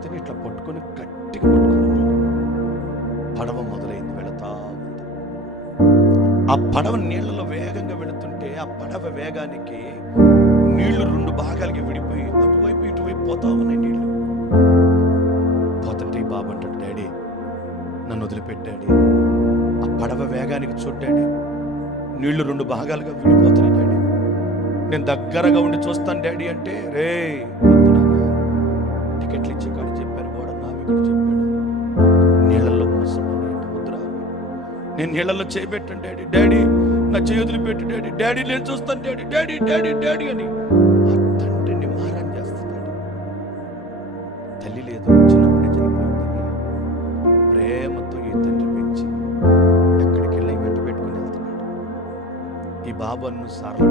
కత్తిని ఇట్లా పట్టుకొని గట్టిగా పట్టుకుని ఉన్నాడు. పడవ మొదలైంది, వెళతా ఉంది. ఆ పడవ నీళ్లలో వేగంగా వెళుతుంటే ఆ పడవ వేగానికి నీళ్లు 2 భాగాలకి విడిపోయి అటువైపు ఇటువైపు పోతా ఉన్నాయి. నీళ్లు పోతుంటే ఈ బాబు అంటాడు, డాడీ నన్ను వదిలిపెట్టాడు. ఆ పడవ వేగానికి చూడ్డాడు, నీళ్లు 2 భాగాలుగా విడిపోతున్నాయి. డాడీ నేను దగ్గరగా ఉండి చూస్తాను డాడీ అంటే, రే వద్దు నాన్న, టికెట్లు ఇచ్చే కాడ చెప్పారు, వాడు నావికుడు చెప్పాడు నీళ్ళల్లో మోసమని, వద్దురా నేను నీళ్ళల్లో చేయబెట్టాను డాడీ, డాడీ నా చేయి వదిలిపెట్టు డాడీ, డాడీ నేను చూస్తాను డాడీ, డాడీ డాడీ డాడీ అని ఆ తండ్రిని మారం చేస్తున్నాడు. తల్లి లేదు, చిన్నప్పుడే చనిపోయిందని ప్రేమతో ఈ తండ్రి పెంచి ఎక్కడికి వెళ్ళి వెంట పెట్టుకుని వెళ్తున్నాడు. ఈ బాబు అన్ను సార్లు